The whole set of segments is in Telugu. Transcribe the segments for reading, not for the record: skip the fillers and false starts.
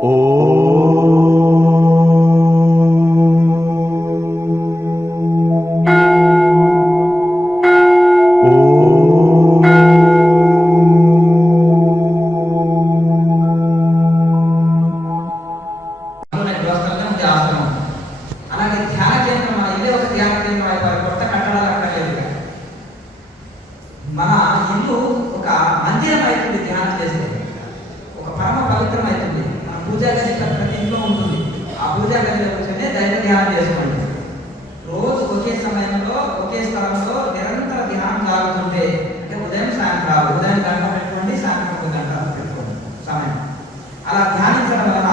మన ఇల్లు ఒక మందిరం అవుతుంది ధ్యానం చేస్తే, ఒక పరమ పవిత్రం అవుతుంది. మన పూజా గది ప్రతి ఇంట్లో ఉంటుంది. ఆ పూజా గదిలో కూర్చొని దైవ ధ్యానం చేసుకోండి. రోజు ఒకే సమయంలో ఒకే స్థలంలో నిరంతర ధ్యానం సాగుతుంటే, అంటే ఉదయం సాయంత్రం, ఉదయం గంట పెట్టుకోండి, సాయంత్రం 1 గంట పెట్టుకోండి సమయం. అలా ధ్యానించడం వలన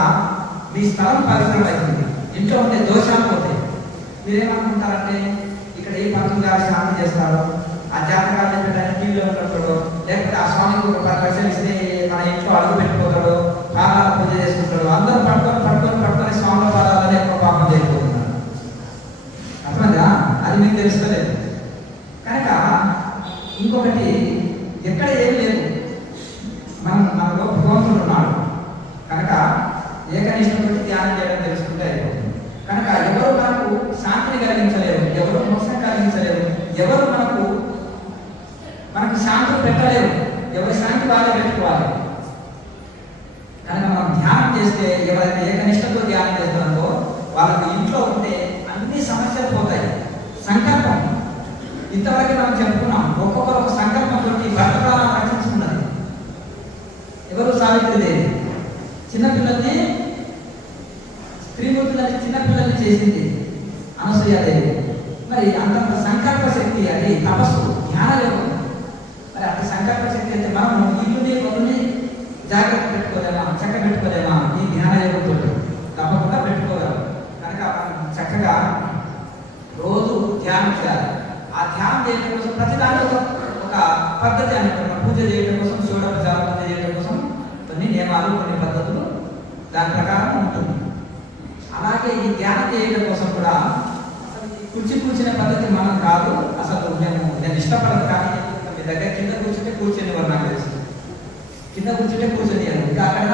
మీ స్థలం పవిత్రమవుతుంది, ఇంట్లో ఉండే దోషాలు పోతాయి. మీరేమనుకుంటారంటే ఇక్కడ ఏ పంతులు గారు శాంతి చేస్తారు, ఆ జాతకాలు చెప్పేటప్పుడు టీవీలో ఉంటాడు, లేకపోతే ఆ స్వామికి ఒక 10 లక్షలు ఇస్తే మన ఇంట్లో అడుగు పెట్టుకోతాడు, పాదాల పూజ చేసుకుంటాడు, అందరూ పట్టుకొని స్వామి పాదాలని ఎక్కువ పాపం చేయకపోతున్నారు. అర్థమైందా? అది మీకు తెలుస్తలేదు. కనుక ఇంకొకటి, ఎక్కడ ఏం లేదు, మనలో భగవంతుడు ఉన్నాడు కనుక ఏకనిష్టతోటి ధ్యానం చేయడం తెలుసుకుంటే అయిపోతుంది. కనుక ఎవరు మనకు శాంతిని కలిగించలేరు, ఎవరు మోసం కలిగించలేరు, ఎవరు మనకు శాంతి పెట్టలేరు, ఎవరి శాంతి వాళ్ళే పెట్టుకోవాలి. కనుక మనం ధ్యానం చేస్తే, ఎవరైతే ఏకనిష్టతో ధ్యానం చేస్తారో వాళ్ళకి ఇంట్లో ఉంటే అన్ని సమస్యలు పోతాయి. సంకల్పం ఇంతవరకు మనం చెప్పుకున్నాం, ఒక్కొక్కరు ఒక సంకల్పంతో భర్తకాలం రక్షించుకున్నది. ఎవరు? సావిత్రిదేవి. చిన్నపిల్లల్ని, స్త్రీమూర్తులని చిన్నపిల్లల్ని చేసింది అనసూయాదేవి. మరి అంతంత సంకల్ప శక్తి, అది తపస్సు, ధ్యాన యోగం. మరి అంత సంకల్ప శక్తి అయితే మనం ఇల్లుని పనుని జాగ్రత్త పెట్టుకోలేమా, చక్క పెట్టుకోలేమా? ఈ ధ్యాన యోగంతో తప్పకుండా పెట్టుకోగలం. కనుక చక్కగా రోజు ధ్యానం చేయాలి. ఆ ధ్యానం చేయడం కోసం ప్రతి దాంట్లో ఒక పద్ధతి అనుకుంటున్నాం. పూజ చేయడం కోసం, షోడోపచార పూజ చేయడం కోసం కొన్ని నియమాలు, కొన్ని పద్ధతులు దాని ప్రకారం ఉంటుంది. అలాగే ఈ ధ్యానం చేయడం కోసం కూడా కూర్చిన పద్ధతి మనం కాదు. అసలు నేను ఇష్టపడదు, కానీ మీ దగ్గర కింద కూర్చొని వారు నాకు తెలుసు, కింద కూర్చుంటే కూర్చొనియారు. ఇంకా అక్కడ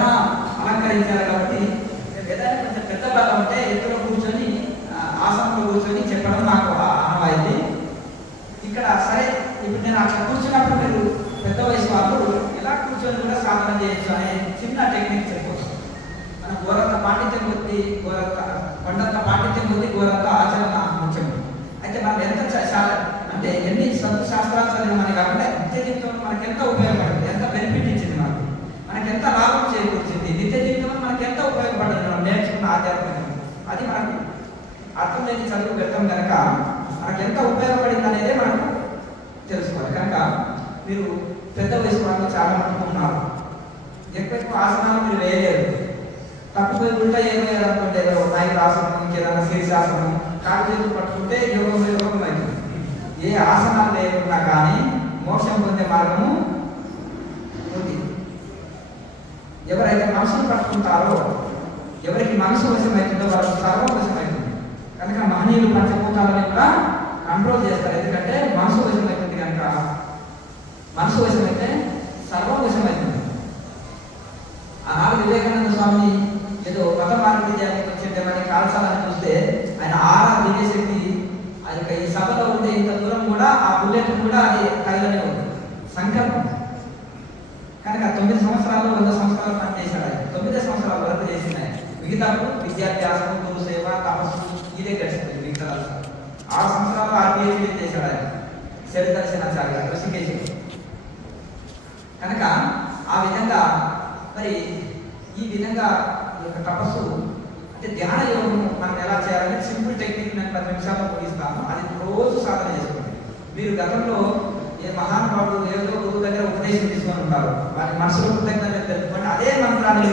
అలంకరించారు కాబట్టి ఏదైనా కొంచెం పెద్ద భాగం ఉంటే ఎత్తులో కూర్చొని ఆసనంలో కూర్చొని చెప్పడం నాకు ఆనవాయితీ. ఇక్కడ సరే, ఇప్పుడు నేను అట్లా కూర్చున్నప్పుడు మీరు పెద్ద వయసు వాళ్ళు ఇలా కూర్చొని కూడా సాధన చేయొచ్చు అనే చిన్న టెక్నిక్ చెప్పవచ్చు. మన గోరంత పాండిత్యం కొద్ది, కొండంత పాండిత్యం కొద్ది గోరంత ఆచరణ ముఖ్యం. అయితే మనం ఎంత అంటే ఎన్ని శాస్త్రాలు చదివి మనకి కాకుండా నిత్య జీవితంలో మనకి ఎంత ఉపయోగపడింది, ఎంత బెనిఫిట్ ఇచ్చింది, మనకి ఎంత లాభం చేకూర్చింది, నిత్య జీవితంలో మనకి ఎంత ఉపయోగపడింది మనం నేర్చుకున్న ఆధ్యాత్మికం, అది మనకు అర్థం లేని చదువు పెడతాం కనుక మనకి ఎంత ఉపయోగపడింది అనేది మనకు తెలుసుకోవాలి. కనుక మీరు పెద్ద వయసు వాళ్ళు చాలా మంది ఉన్నారు, ఎక్కువ ఆసనాలు మీరు వేయలేరు, తప్పిపోయి ఉల్టా ఏదో అనుకుంటే ఏదో నాయకుడు ఆసనం, ఇంకేదైనా శీర్షాసనం, కాలు చేతులు పట్టుకుంటే యోగం అవుతుంది. ఏ ఆసనాలు లేకున్నా కానీ మోక్షం పొందే మార్గము ఉంది. ఎవరైతే మనసును పట్టుకుంటారో, ఎవరికి మనసు వశమవుతుందో వాళ్ళకి సర్వం వశమవుతుంది. కనుక మహనీయులు పంచభూతాలని కూడా కంట్రోల్ చేస్తారు. ఎందుకంటే మనసు వశమవుతుంది కనుక, మనసు వశమైతే సర్వం వశమవుతుంది. ఆనాడు వివేకానంద స్వామి ఏదో మత మార్గవిద్యానికి వచ్చేటమని కాల్చాలని చూస్తే ఆయన దివ్యశక్తి ఆ యొక్క ఈ సభలో ఉండే ఇంత దూరం కూడా ఆ బుల్లెట్ కూడా అది తగలనే ఉంది. సంకల్పం. కనుక 9 సంవత్సరాలు 100 సంవత్సరాలు పనిచేశాడు ఆయన. 9 సంవత్సరాలు వరకు చేసిన ఆయన. మిగతాడు విద్యాభ్యాసం, గురు సేవ, తపస్సు ఇదే గడిచింది. మిగతా 6 సంవత్సరాలు ఆర్పిహెచ్డీ చేశాడు ఆయన, చరిత్రసేనాచార్య ఋషికేశ్. కనుక ఆ విధంగా మరి ఈ విధంగా తపస్సు అంటే ధ్యాన యోగం మనం ఎలా చేయాలని సింపుల్ టెక్నిక్ నేను 10 నిమిషాల్లో ముగిస్తాను. అది రోజు సాధన చేసుకోండి. మీరు గతంలో ఏ మహానుభావుడు ఏదో గురువు దగ్గర ఉపదేశం తీసుకొని ఉంటారు, వారి మనసులో కృతజ్ఞతలు తెలుపుకొని అదే మంత్రాన్ని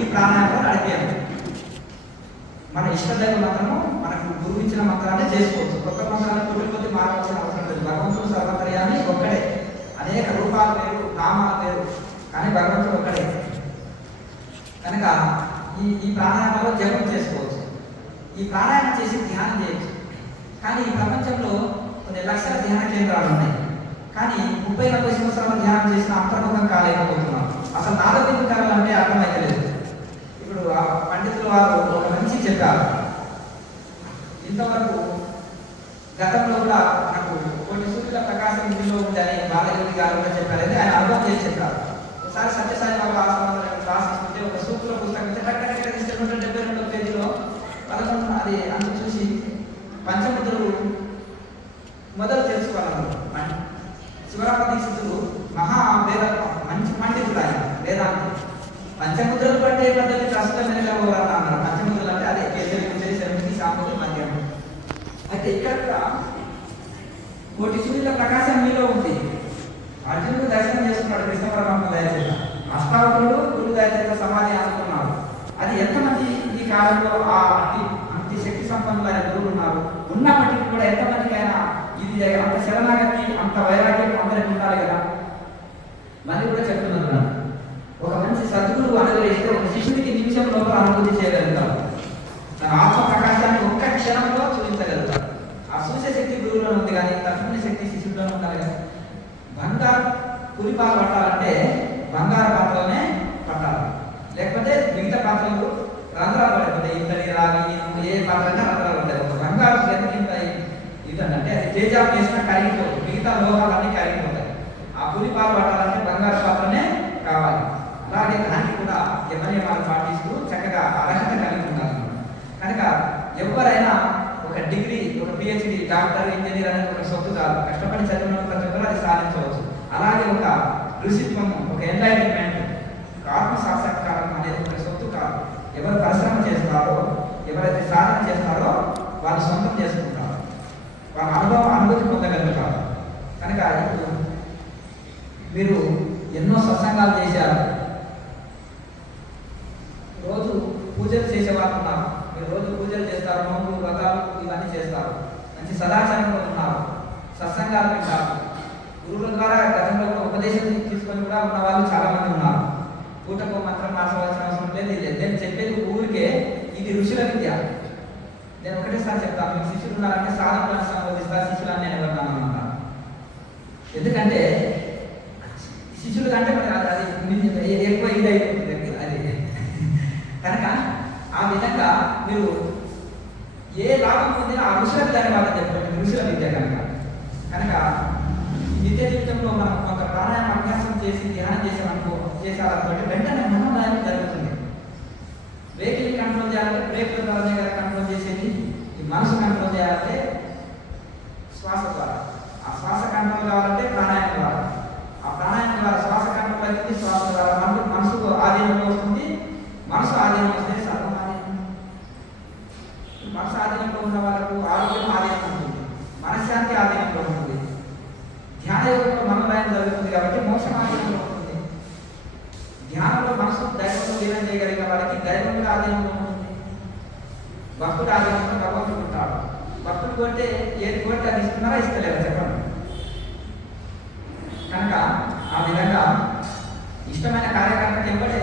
ఈ ప్రాణాయామం నడిపేయండి. మన ఇష్టదైవ మంత్రము మనకు గురువు ఇచ్చిన మంత్రాన్ని చేసుకోవచ్చు. కొత్త మంత్రాన్ని కొద్ది మారవలసిన అవసరం లేదు. భగవంతుడు సర్వత్రయాన్ని ఒక్కడే, అనేక రూపాలు వేరు, నామాలు వేరు, కానీ భగవంతుడు ఒక్కడే. కనుక ఈ ప్రాణాయామంలో జపం చేసుకోవచ్చు, ఈ ప్రాణాయామం చేసి ధ్యానం చేయొచ్చు. కానీ ఈ ప్రపంచంలో కొన్ని లక్షల ధ్యాన కేంద్రాలు ఉన్నాయి, కానీ 30-40 సంవత్సరాలు ధ్యానం చేసిన అంతర్ముఖం కాలేకపోతున్నాం. అసలు నాదవికారాలు అంటే అర్థమైతలేదు. ఇప్పుడు కాదు. ఇంతవరకు గతంలో కూడా నాకు కొన్ని సూర్యుల ప్రకాశం ఇందులో ఉందని బాలయోగి గారు కూడా చెప్పారు. ఆయన అనుభవం చేసి చెప్పారు. ఒకసారి సత్యసాయి బాబా ఆశ్రమంలో రాసిస్తుంటే ఒక సూత్ర పుస్తకం తీసుకుంటే 72 పేజీలో 11 అది అందు చూసి పంచముద్రలు మొదలు తెలుసుకోవాలన్నారు. శివరామ దీక్షితులు వేద మంచి పండితుడు, ఆయన వేదాంతి. పంచముద్రలు పట్టే పద్ధతి ప్రస్తుతం వెనకపోవాలని అన్నారు. పంచముద్రలు అంటే అదే కేసరి శరమికి సాంబులు మధ్యం. అయితే ఇక్కడ కోటి సూర్యుల ప్రకాశం మీలో ఉంది. అర్జునుడు దర్శనం చేసుకున్నాడు కృష్ణ పరమాత్మ దయచేత. అష్టావకుడు గురు దయచేత సమాధి అనుకున్నాడు. అది ఎంతమంది ఈ కాలంలో అంత శక్తి సంపన్నులైన గురువులు ఉన్నారు. ఉన్నప్పటికీ కూడా ఎంతమందికైనా ఇది అంత శరణాగతి అంత వైరాగ్యం అందరికి ఉండాలి కదా. మళ్ళీ కూడా చెప్తున్నారు, ఒక మంచి సద్గురువు అనుగ్రహిస్తే ఒక శిష్యుడికి నిమిషం లోపల అనుభూతి చేయగలుగుతారు. తన ఆత్మ ప్రకాశాన్ని ఒక్క క్షణంలో చూపించగలుగుతారు. ఆ సూర్య శక్తి గురువులో ఉంది, కానీ తక్షణ శక్తి శిష్యుడిలో ఉండాలి కదా. బంగారు పులిపాలు పట్టాలంటే బంగారు పాత్రలోనే పట్టాలి, లేకపోతే మిగతా పాత్రలు రంధ్రాలు పడిపోతాయి. ఇంతని రాగి ఏ పాత్ర అయినా రంధ్రాలు ఉంటాయి. ఒక బంగారు ఎందుకు ఇదంటే అది తేజాలు చేసినా కరిగిపోతుంది, మిగతా లోహాలన్నీ కరిగిపోతాయి. ఆ పులిపాలు పట్టాలంటే బంగారు పాత్రనే కావాలి. అలాగే దానికి కూడా యమనియమాలు పాటిస్తూ చక్కగా అర్హత కలిగి ఉండాలి. కనుక ఎవరైనా ఒక డిగ్రీ, ఒక పిహెచ్డి, డాక్టర్, ఇంజనీర్ అనేది ఒక సొత్తు కాదు. కష్టపడి చదివిన ప్రతి ఒక్కరు అది సాధించవచ్చు. అలాగే ఒక ఋషిత్వము, ఒక ఎంలైట్మెంట్, ఆత్మ సాక్షాత్కారం అనేది ఒక సొత్తు కాదు. ఎవరు పరిశ్రమ చేస్తారో, ఎవరైతే సాధన చేస్తారో వాళ్ళు సొంతం చేసుకుంటారు, వాళ్ళ అనుభూతి పొందగలుగుతారు. కనుక ఇప్పుడు మీరు ఎన్నో సత్సంగాలు చేశారు, రోజు పూజలు చేసేవాళ్ళు ఉన్నారు. మీరు రోజు పూజలు చేస్తారు, నోములు, వ్రతాలు ఇవన్నీ చేస్తారు, మంచి సదాచారంలో ఉన్నారు, సత్సంగాలు వింటారు. గురువుల ద్వారా గతంలో ఉపదేశం తీసుకొని కూడా ఉన్న వాళ్ళు చాలా మంది ఉన్నారు. పూటకు మంత్రం మార్చవలసిన అవసరం లేదు. నేను చెప్పేది ఊరికే ఇది ఋషుల విద్య. నేను ఒకటేసారి చెప్తాను, మీకు శిష్యులు ఉన్నారంటే సాధనలను సంబోధిస్తారు, శిష్యులని నేను ఎవరినాను అంటాను. ఎందుకంటే శిష్యులు కంటే అది ఎక్కువ ఇది అయిపోతుంది అది. కనుక ఆ విధంగా మీరు ఏ లాభం పొందినా ఆ ఋషులకు ధన్యవాదం చెప్పండి, ఋషుల విద్య కనుక. కనుక నిత్య జీవితంలో మనం కొంత ప్రాణాయామ అభ్యాసం చేసి ధ్యానం చేసాలనుకుంటే వెంటనే మనోదాయం జరుగుతుంది. వెహికల్ కంట్రోల్ చేయాలంటే బ్రేక్ల ద్వారానే కదా కంట్రోల్ చేసేది. ఈ మనసు కంట్రోల్ చేయాలంటే శ్వాస ద్వారా. ఆ శ్వాస కంట్రోల్ కావాలంటే ప్రాణాయామం ద్వారా. ఆ ప్రాణాయామం ద్వారా శ్వాస కంట్రోల్ అవుతుంది, శ్వాస ద్వారా మనసుకు ఆధీనంలో వస్తుంది. మనసు ఆధీనం వస్తే సర్వం ఆధీనం. మనసు ఆధీనంలో ఉన్న వాళ్ళకు ఆరోగ్యం ఆధీనం ఉంటుంది, మనశ్శాంతి ఆధీనంలో ఉంటుంది. ధ్యాన యోగంలో మనోలయం జరుగుతుంది కాబట్టి మోక్షం ఆధీనంలో ఉంటుంది. ధ్యానంలో మనసు దైవంలో లీనం చేయగలిగిన వాడికి దైవంలో ఆధీనంలో ఉంటుంది. భక్తుడు ఆధీనంలో భగవంతుడు ఉంటాడు. భక్తుడు కొంటే ఏది కోరితే అది ఇస్తున్నారా, ఇస్తలేరు చెప్పండి. కనుక ఆ విధంగా ఇష్టమైన కార్యకర్తకి ఇవ్వడే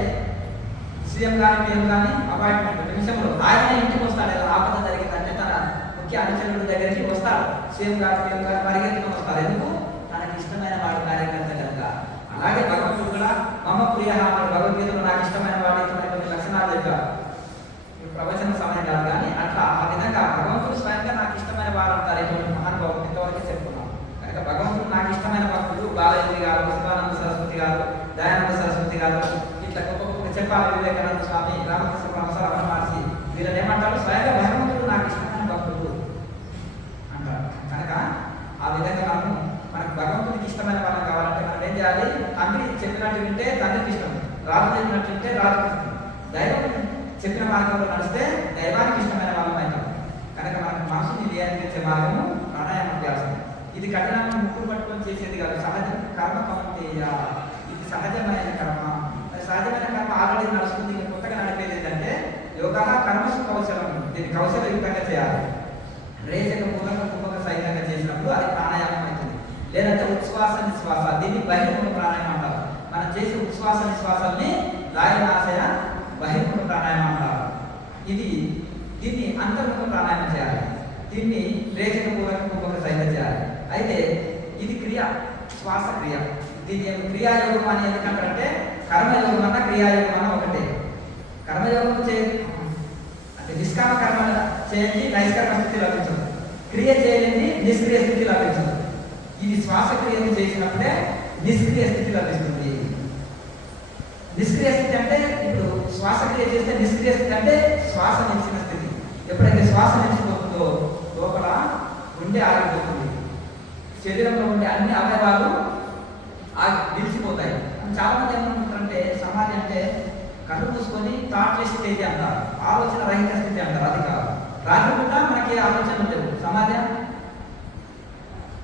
సీఎం కానీ పిఎం కానీ అపాయింట్మెంట్ నిమిషంలో ఆయన ఇంటికి వస్తాడు. ఏదో ఆపద జరిగిందంటే తన ముఖ్య అనుచరుల దగ్గరికి వస్తాడు. సీఎం గారు పిఎం గారు పరిగెత్తుకొని వస్తారు. ఎందుకు? తనకి ఇష్టమైన వాడు కార్యకర్త కనుక. అలాగే భగవంతుడు కూడా మమ ప్రియ భగవద్గీతలో నాకు ఇష్టమైన వాడు ఇటువంటి కొన్ని లక్షణాలు చెప్పారు. ప్రవచన సమయం కాదు కానీ అట్లా ఆ విధంగా భగవంతుడు స్వయంగా నాకు ఇష్టమైన వాడు అంటారు. ఇటువంటి మహానుభావులు ఇంతవరకు చెప్పుకున్నాం. కనుక భగవంతుడు నాకు ఇష్టమైన భక్తులు బాలయోగి గారు, శివానంద సరస్వతి గారు, దయానంద సరస్వతి గారు, ఇట్లా గొప్ప చెప్పాలి, వివేకానంద స్వామి, రామకృష్ణ పరమహంస, రమణ మహర్షి, వీళ్ళని ఏమంటారు? స్వయంగా భగవంతుడు నాకు ఇష్టమైన భక్తుడు అంటారు. కనుక ఆ విధంగా మనకు భగవంతుడికి ఇష్టమైన వాళ్ళం కావాలంటే మనం ఏం చేయాలి? తండ్రి చెప్పినట్టు వింటే తండ్రికి ఇష్టం, రాజు చెప్పినట్టు వింటే రాజుకి ఇష్టం, దైవం చెప్పిన మార్గంలో నడిస్తే దైవానికి ఇష్టమైన వాళ్ళం అవుతాం. కనుక మనకు మనసుని నియంత్రించే మార్గము ప్రాణాయామ అభ్యాసం. ఇది కఠినంగా ముక్కులు పట్టుకొని చేసేది కాదు. సహజ కర్మ కౌంటేయ, ఇది సహజమైన కర్మ. సహజమైన కర్మ ఆల్రెడీ నడుస్తుంది. ఇంకా కొత్తగా నడిపేది ఏంటంటే యోగా కర్మసు కౌశలం. దీన్ని కౌశలయుక్తంగా చేయాలి. రేచక మూలంగా కుంభక సహితంగా చేసినప్పుడు అది ప్రాణాయామం అవుతుంది. లేదంటే ఉచ్ఛ్వాస నిశ్వాస, దీన్ని బహిర్ముఖ ప్రాణాయామం అంటారు. మనం చేసే ఉచ్ఛ్వాస నిశ్వాసాలని లాయనాశయ బహిర్ముఖ ప్రాణాయామం అంటారు. దీన్ని అంతర్ముఖ ప్రాణాయామం చేయాలి. దీన్ని రేచక మూలంగా కుంభక సహితంగా చేయాలి. అయితే ఇది క్రియ, శ్వాస క్రియ. దీన్ని క్రియాయోగం అని ఎందుకంటే కర్మయోగం అన్న క్రియాయోగం అన్న ఒకటే. కర్మయోగం అంటే నిష్కామ కర్మ చేయండి నైష్కర్మ స్థితి లభించదు, క్రియ చేయలేని నిష్క్రియ స్థితి లభించదు. ఇది శ్వాసక్రియను చేసినప్పుడే నిష్క్రియ స్థితి లభిస్తుంది. నిష్క్రియ స్థితి అంటే ఇప్పుడు శ్వాసక్రియ చేస్తే నిష్క్రియ స్థితి అంటే శ్వాస నిలిచిన స్థితి. ఎప్పుడైతే శ్వాస నిలిచిపోతుందో లోపల ఉండే ఆగిపోతుంది, శరీరంలో ఉండే అన్ని అవయవాలు నిలిచిపోతాయి. చాలా మంది ఏమనుకుంటారంటే సమాధి అంటే కళ్ళు మూసుకొని థాట్లెస్ స్టేజ్ అంటారు, ఆలోచన రహిత స్థితి అంటారు. అది కాదు. రాత్రి కూడా మనకి ఆలోచన లేవు. సమాధి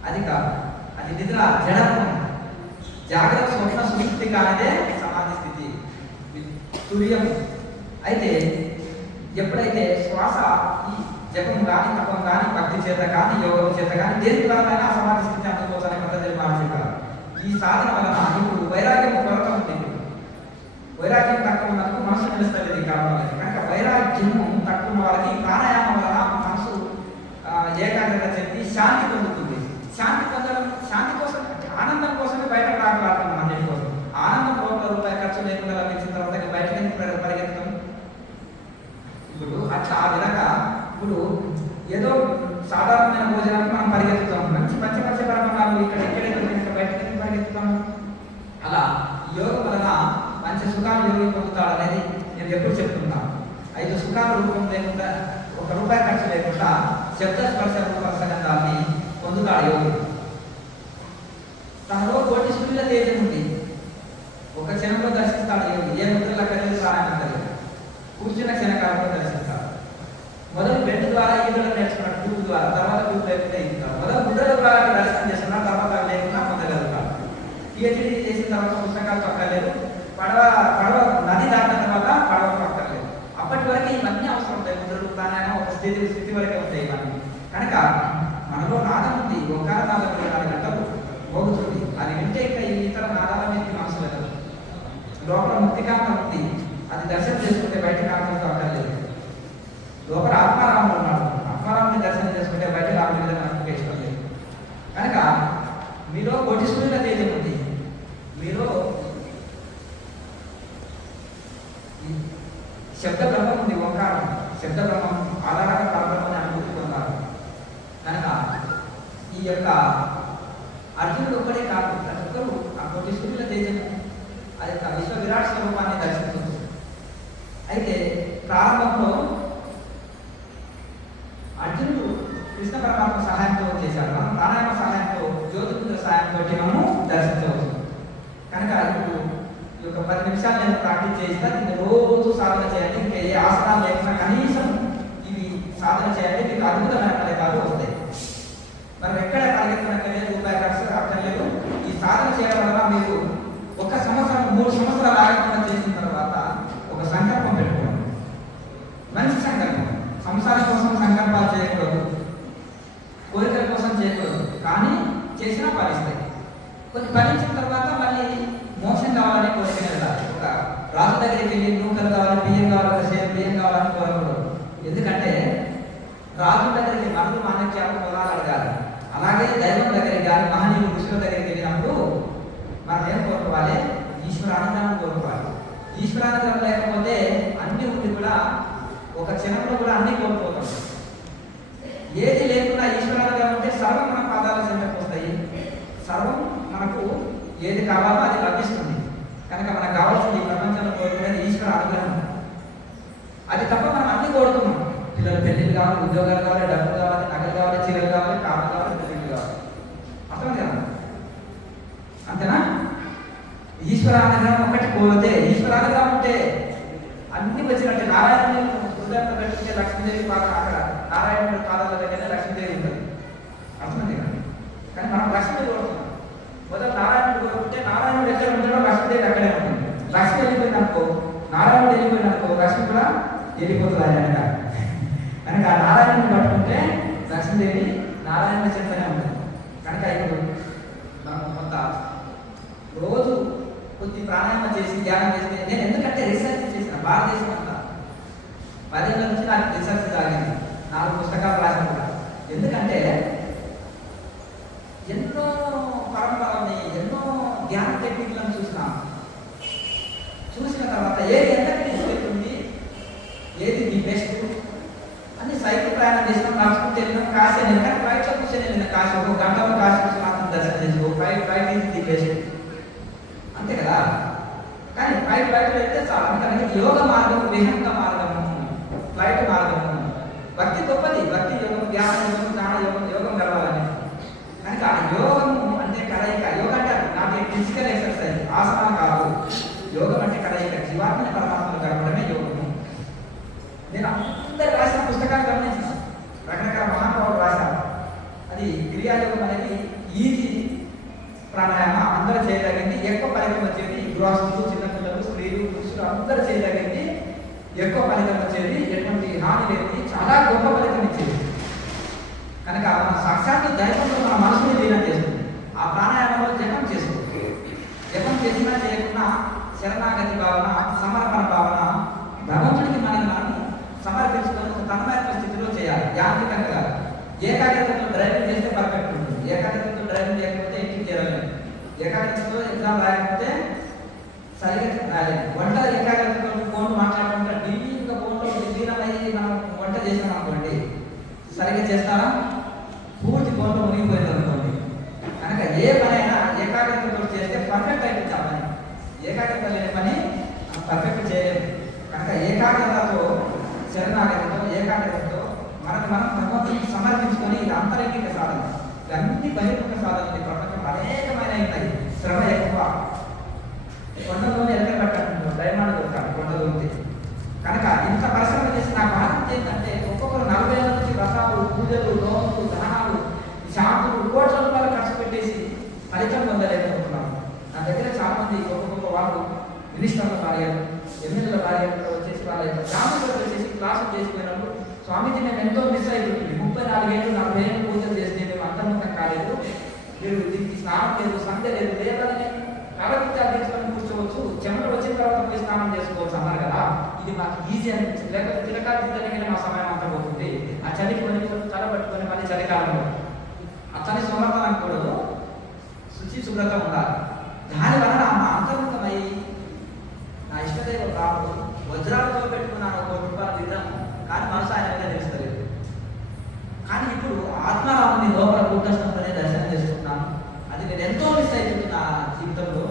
అది కాదు, అది నిద్ర జడత్వం. జాగ్రత్త స్వప్న సుశుద్ధి కానిదే సమాధి స్థితి, తుర్యం. అయితే ఎప్పుడైతే శ్వాస ఈ జపం కానీ తపం కానీ భక్తి చేత కానీ యోగం చేత కానీ దేని పరమైన సమాధి స్థితి అందుకోవాలని పద్ధతి మానసిక ఈ సాధన వలన ఇప్పుడు వైరాగ్యం కొరత ఉంటుంది. వైరాగ్యం తక్కువ ఉన్నందుకు మనసు నిలుస్తుంది ఈ కారణం వల్ల. కనుక వైరాగ్యము తక్కువ ఉన్న వాళ్ళకి ప్రాణాయామం వలన మనసు ఏకాగ్రత చెంది శాంతి పొందుతుంది. శాంతి పొందడం, శాంతి కోసం ఆనందం కోసమే బయట రాకపోతున్నాం. అన్నిటి కోసం ఆనందం రూపాయి ఖర్చు లేకుండా లభించిన తర్వాత బయటకి పరిగెత్తడం. ఇప్పుడు అట్లా ఆ విధంగా ఇప్పుడు ఏదో సాధారణమైన భోజనానికి మనం పరిగెత్తుతాం, మంచి పరమాణాలు ఇక్కడ బయటకి పరిగెత్తుతాము. అలా యోగం వలన మంచి సుఖాలు యోగి పొందుతాడు అనేది నేను ఎప్పుడు చెప్తున్నాను. 5 సుఖాల రూపం లేకుండా, ₹1 ఖర్చు లేకుండా శబ్ద స్పర్శ రూప సంగంధాన్ని పొందుతాడు యోగి. తనలో కోటి సూర్యుల తేజం ఉంది. ఒక క్షణంలో దర్శిస్తాడు యోగి. ఏ ముద్రల కలిగి ప్రాణాన్ని కూర్చున్న క్షణకాలంలో దర్శిస్తాడు. మొదలు బెడ్ ద్వారా ఈగలు నేర్చుకున్నాడు, ట్యూబ్ ద్వారా, తర్వాత ట్యూబ్ లేకుండా ఇస్తాడు. మొదలు ముద్రల ద్వారా దర్శనం చేస్తున్నాడు, తర్వాత లేకుండా పొందగలుగుతాడు. PhD చేసిన తర్వాత పుస్తకాలు పక్కలేదు, పడవ నది దాటిన తర్వాత పడవ పక్కలేదు. అప్పటి వరకు ఇవన్నీ అవసరం ఉంటాయి. ముద్రలు ప్రాణాయామం ఒక స్థితి వరకే ఉంటాయి ఇవన్నీ. కనుక మనలో నాదం ఉంది, ఒంకార నాదం 4 గంటలు మోగుతుంది. అది వింటే ఇంకా ఈ ఇతర నాదాల మీద మనసు వెళ్ళదు. లోపల ముక్తికాంతం ఉంది, అది దర్శనం చేసుకుంటే బయట కాంతంతో అక్కర్లేదు. లోపల ఆత్మారాముడు ఉన్నాడు, ఆత్మారాముని దర్శనం చేసుకుంటే బయట రాముడి మీద మనకు ఇష్టం లేదు. కనుక మీలో కోటి సూర్యుల తేజం ఉంది. మీలో శబ్ద బ్రహ్మం ఉంది, ఓంకారం. శబ్ద బ్రహ్మం ఆధారంగా పరబ్రహ్మని అనుభూతి పొందాలి. కనుక ఈ యొక్క అర్జునుడు ఒక్కడే కాదు, ప్రతి ఒక్కరు ఆ కోటి సూర్యుల తేజము, అది యొక్క విశ్వ విరాట్ స్వరూపాన్ని దర్శించవచ్చు. అయితే ప్రారంభంలో అర్జునుడు కృష్ణ పరమాత్మ సహాయంతో చేశాడు. మనం ప్రాణాయామ సహాయంతో, జ్యోతిపుత్ర సహాయంతో మనము దర్శించవచ్చు. కనుక ఇప్పుడు ఈ యొక్క 10 నిమిషాలు నేను ప్రాక్టీస్ చేస్తా. దీన్ని రోజు సాధన చేయండి. ఇంకా ఏ ఆసనాలు లేకుండా కనీసం ఇవి సాధన చేయండి, మీకు అద్భుతమైన ఫలితాలు వస్తాయి. మనం ఎక్కడ పరిగెత్తనక్కర్లేదు, ₹1 ఖర్చు అక్కర్లేదు. ఈ సాధన చేయడం వల్ల మీరు 1 సంవత్సరం 3 సంవత్సరాలు ఆగకుండా చేసిన తర్వాత ఒక సంకల్పం పెట్టుకోండి. మంచి సంకల్పం. సంసారం కోసం సంకల్పాలు చేయకూడదు, కోరికల కోసం చేయకూడదు. కానీ చేసినా ఫలిస్తాయి. కొన్ని ఫలించిన తర్వాత మళ్ళీ మోక్షం కావాలని కోరిక వెళ్ళాలి. ఒక రాజు దగ్గరికి వెళ్ళి నూకలు కావాలి, బియ్యం కావాలి, బియ్యం కావాలని కోరకూడదు. ఎందుకంటే రాజు దగ్గరికి మనలు మాణిక్యాలు పొలాలు అడగాలి. అలాగే దైవం దగ్గరికి కానీ మహనీయులు ఋషుల దగ్గరికి వెళ్ళినప్పుడు మనం ఏం కోరుకోవాలి? ఈశ్వరానుగ్రహం కోరుకోవాలి. ఈశ్వరానుగ్రహం లేకపోతే అన్ని ఉండి కూడా ఒక క్షణంలో కూడా అన్ని కోల్పోతాం. ఏది లేకుండా ఈశ్వరానుగ్రహం ఉంటే సర్వం మన పాదాల చెంతకు వస్తాయి. సర్వం మనకు ఏది కావాలో అది లభిస్తుంది. కనుక మనకు కావాల్సింది ఈ ప్రపంచంలో కోరుకునేది ఈశ్వర అనుగ్రహం. అది తప్ప మనం అన్ని కోరుతున్నాం. పిల్లలు పెళ్లిళ్ళు కావాలి, ఉద్యోగాలు కావాలి, డబ్బు కావాలి, నగలు కావాలి, చీరలు కావాలి, కాళ్ళు కావాలి, పెళ్లిళ్ళు కావాలి. అర్థం కదా? అంతేనా? ఈశ్వర అనుగ్రహం ఒకటి కోరితే, ఈశ్వర అనుగ్రహం ఉంటే అన్ని వచ్చినట్టే. నారాయణుని హృదయంలో పెట్టుకుంటే లక్ష్మీదేవి పాద, అక్కడ నారాయణుడి పాదాల దగ్గర లక్ష్మీదేవి ఉంటుంది. అర్థమైంది కదా? కానీ మనం లక్ష్మీదేవి కోరుతున్నాం. మొదలు నారాయణుడు కోరుకుంటే నారాయణుడు ఎక్కడ ఉంటాడో లక్ష్మీదేవి అక్కడే ఉంటుంది. లక్ష్మి వెళ్ళిపోయింది అనుకో, నారాయణుడు వెళ్ళిపోయింది అనుకో, లక్ష్మి కూడా వెళ్ళిపోతుంది. ఆయన కనుక ఆ నారాయణుని పట్టుకుంటే లక్ష్మీదేవి నారాయణ చెంతనే ఉంటుంది. కనుక ఇప్పుడు మనం కొంత రోజు కొద్ది ప్రాణాయామం చేసి ధ్యానం చేస్తే, నేను ఎందుకంటే రీసెర్చ్ చేసిన భారతదేశం అంతా 10 ఏళ్ళ నుంచి నాకు రీసెర్చ్ సాగింది. 4 పుస్తకాలు రాసిన కూడా. ఎందుకంటే ఎన్నో పరంపరల్ని, ఎన్నో ధ్యాన టెక్నిక్లను చూసిన తర్వాత ఏది ఎంతకి తీసుకెళ్తుంది, ఏది ది బెస్ట్ అని సైకిల్ గృహస్థులు, చిన్నపిల్లలు, స్త్రీలు, పురుషులు అందరూ చేయగలిగింది ఎక్కువ ఫలితం వచ్చేది, ఎటువంటి హాని లేనిది, చాలా గొప్ప ఫలితం ఇచ్చేది. కనుక మన సాక్షాత్తు దైవంలో మన మనసుని లీనం చేస్తుంది. ఆ ప్రాణాయామంలో జపం చేసుకోవచ్చు. జపం చేసినా చేయకుండా శరణాగతి భావన, సమర్పణ భావన, భగవంతుడికి మనం సమర్పించుకొని ఒక తన్మయత్వ స్థితిలో చేయాలి. యాంత్రికంగా కాదు. ఏకాగ్రతతో డ్రైవింగ్ చేస్తే పర్ఫెక్ట్ ఉంటుంది. ఏకాగ్రతతో డ్రైవింగ్ చేయకపోతే ఇంటికి చేరలేదు. ఏకాగ్రతతో ఎగ్జామ్ రాయకపోతే సరిగ్గా రాయలేదు. వంట ఏకాగ్రతతో ఫోన్ మాట్లాడుకుంటే టీవీ ఇంకా ఫోన్లో లీనమయ్యి మనం వంట చేసాం అనుకోండి, సరిగ్గా చేస్తారా? పూర్తి ఫోన్లో మునిగిపోయింది అనుకోండి. కనుక ఏ పనైనా ఏకాగ్రతతో చేస్తే పర్ఫెక్ట్ అయిపోతుంది. ఆ పని ఏకాగ్రత లేని పని పర్ఫెక్ట్ చేయలేదు. కనుక ఏకాగ్రతతో, శరణాగతితో, ఏకాగ్రతతో మనం భగవంతుడికి సమర్పించుకొని ఇది అంతరంగిక సాధన. అన్ని బహిర్ముఖ సాధనలు ప్రపంచం అనేకమైన ఉన్నాయి. శ్రమ ఎక్కువ. కొండలోనే ఎక్కడ కట్టాను, డైమండ్ దొరుకుతాను కొండలో ఉంది. కనుక ఇంత పరిశ్రమ చేసి నా భారత ఏంటంటే ఒక్కొక్కరు 40 ఏళ్ళ నుంచి వ్రతాలు, పూజలు, లోన్లు, దానాలు, షాపులు, కోట్ల రూపాయలు ఖర్చు పెట్టేసి ఫలితం పొందలేకపోతున్నాను. నా దగ్గర చాలా మంది ఒక్కొక్క వాళ్ళు మినిస్టర్ల భార్యలు, ఎమ్మెల్యేల భార్యలు వచ్చేసి వాళ్ళ యొక్క గ్రామంలో వచ్చేసి క్లాసులు చేసిపోయినప్పుడు, స్వామీజీ మేము ఎంతో మిస్ అయిపోతుంది. 34 ఏళ్ళు 40 ఏళ్ళు పూజలు చేస్తే మేము అంతర్ముఖం కాలేదు, మీరు దీనికి స్నానం లేదు, సంధ్య లేదు, లేదని కాలకృత్యాలు తీసుకొని కూర్చోవచ్చు, చెమట వచ్చిన తర్వాత పోయి స్నానం చేసుకోవచ్చు అన్నారు కదా. ఇది మాకు ఈజీ అనిపించింది. లేకపోతే తిరకాలు తిద్దనికనే మా సమయం అంతా పోతుంది. ఆ చలికి కొని తల పట్టుకొని మళ్ళీ చలికాలంలో అతని సమర్థన అనుకోడు, శుచి శుభ్రత ఉండాలి. దానివల్ల మా అంతర్ముఖమై నా ఇష్టదైవ రాముడు వజ్రాలతో పెట్టుకున్నాను 1 కోటి రూపాయల విగ్రహం, కానీ మనసు ఆయన మీద తెలుస్తలేదు. కానీ ఇప్పుడు ఆత్మారాముని లోపల కూటస్థంతోనే దర్శనం చేసుకుంటున్నాను. అది నేను ఎంతో మిస్ అవుతుంది నా జీవితంలో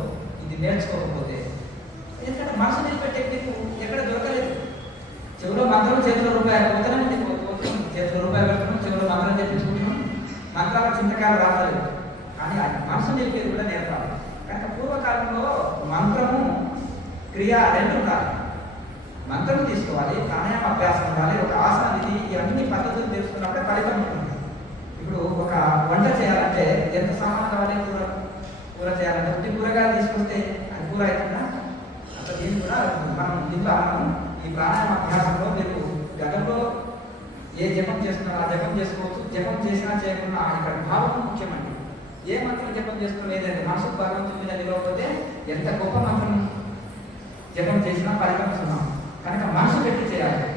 ఇది నేర్చుకోకపోతే. ఎందుకంటే మనసు నిలిపే టెక్నిక్ ఎక్కడ దొరకలేదు. చెవిలో మంత్రం, చేతిలో రూపాయలు పోతేనే చేతిలో రూపాయలు పెట్టుకున్నాం, చెవిలో మంత్రం చెప్పించుకుంటున్నాం, మంత్రాల చింతకాలు రాలేదు. కానీ మనసు నిలిపేది కూడా నేర్పాలి. కనుక పూర్వకాలంలో మంత్రము, క్రియ 2 ఉండాలి. మంత్రము తీసుకోవాలి, ప్రాణాయామ అభ్యాసం ఉండాలి, ఒక ఆసన విధి, ఇవన్నీ పద్ధతులు తెలుసుకున్నప్పుడే ఫలితం ఉంటుంది. ఇప్పుడు ఒక వంట చేయాలంటే ఎంత సామాన్ కావాలి? కూర చేయాలంటే ఒకటి కూరగాయలు తీసుకొస్తే అది కూర అవుతుందా? అసలు దీన్ని కూడా మనం దీంట్లో ఈ ప్రాణాయామ అభ్యాసంలో మీరు గతంలో ఏ జపం చేస్తున్నారో ఆ జపం చేసుకోవచ్చు. జపం చేసినా చేయకుండా ఇక్కడ భావం ముఖ్యమండి. ఏ మంత్రం జపం చేస్తున్నా లేదంటే మనసు భగవంతుడి మీద నిలవకపోతే ఎంత గొప్ప మంత్రం జపం చేసినా ఫలితం ఇస్తున్నాం. కనుక మనసు పెట్టి చేయాలి.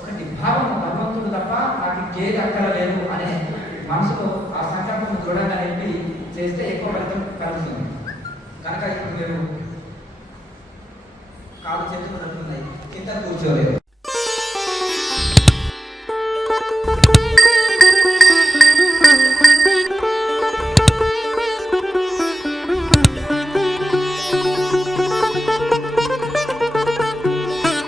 ఒకటి భావం, భగవంతుడు తప్ప నాకు ఇంకేది అక్కడ లేదు అనే మనసులో ఆ సంకల్పం దృఢంగా నింపి చేస్తే ఎక్కువ ఫలితం కలుగుతుంది. కనుక ఇప్పుడు మీరు కాలు చేతులు నడుతున్నాయి, కింద కూర్చోలేదు.